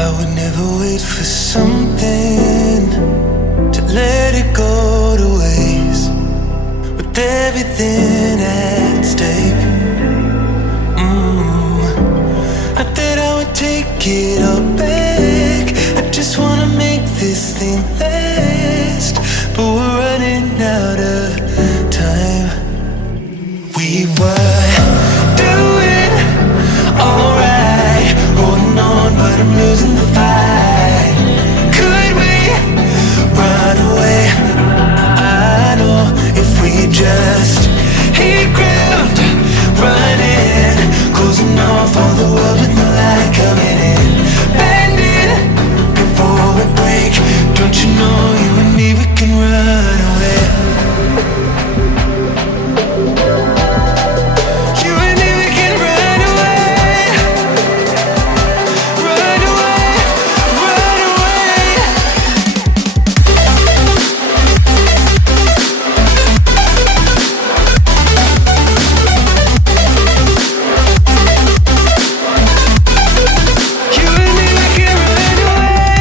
I would never wait for something to let it go to waste, with everything at stake. Not that I would take it all back, I just wanna make this thing last. But we're running out of time. We were doing alright, holding on, but I'm losing the fight. Could we run away? I know if we just hit ground, running, closing off all the world with no light coming in, bending before we break. Don't you know you and me, we can run away. You and me, we can run away. Run away, run away. You and me, we can run away.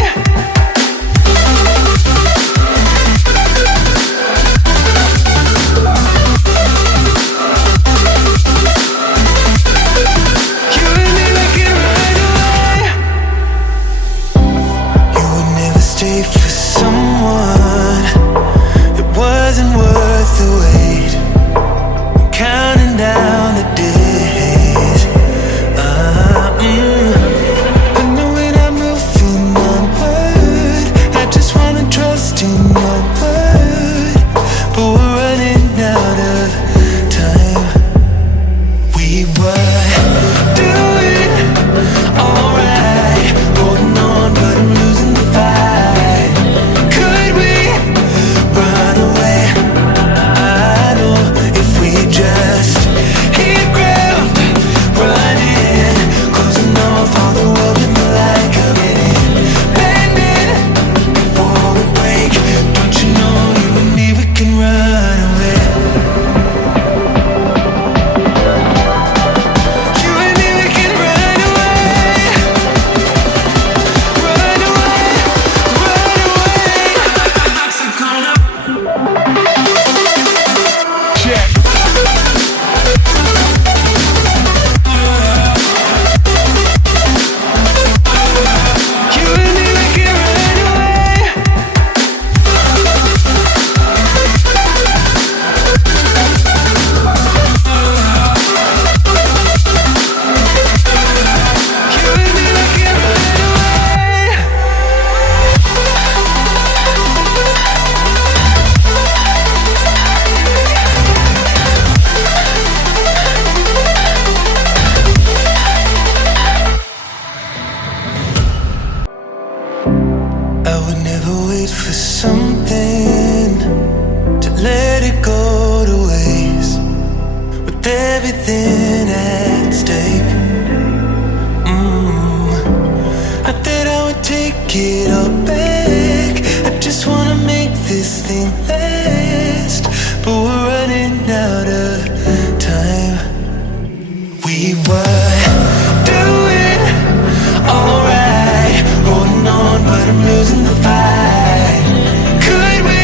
You and me, we can run away. You would never stay for someone that wasn't worth the wait. I'm counting down the days. I know when I'm moving onward, I just wanna trust in your word. But we're running out of time. We were doing alright, holding on, but I'm losing the fight. Could we run away? I know if we just hit ground, running, closing off all the world with the light coming in, bending before we break. Don't you know you and me, we can run away. You and me, we can run away. Run away, run away. Check. You and me, we can run away. You and me, we can run away. I would never wait for something to let it go to waste, with everything at stake. Not that I would take it all back, I just wanna make this thing last. But we're running out of time. We were doing alright, holding on, but I'm losing the fight. Could we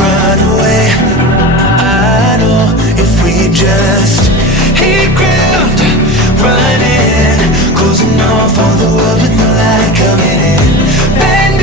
run away? I know if we just hit ground, running, closing off all the world with no light coming in, bending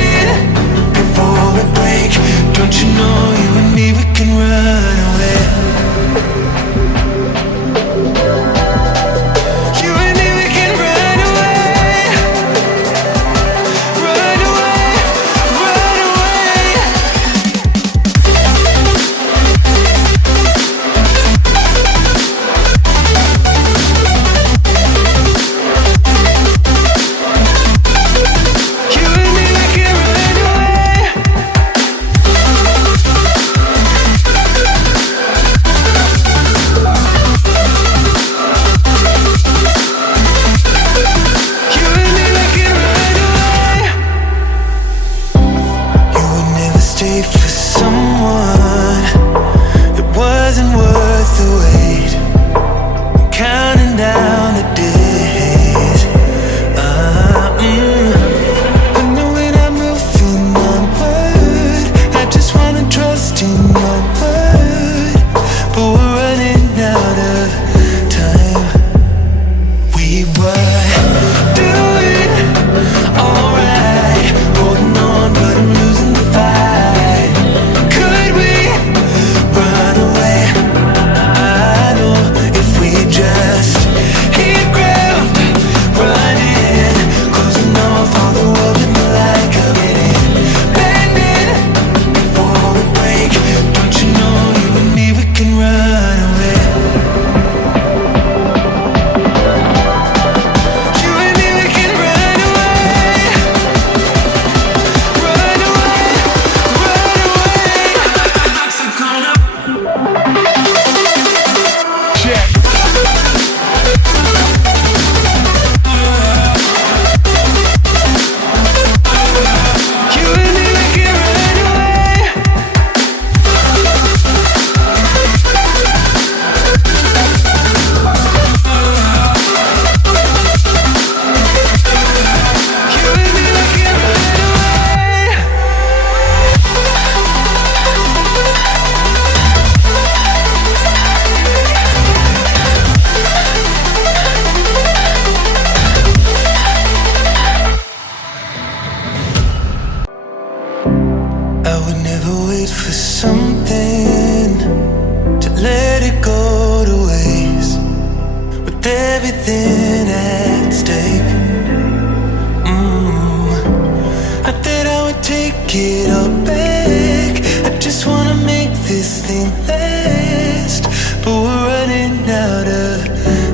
take it all back. I just wanna make this thing last, but we're running out of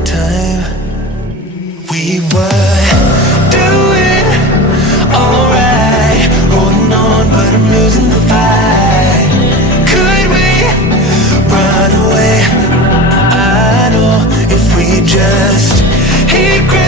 time. We were doing alright, holding on, but I'm losing the fight. Could we run away? I know if we just hit ground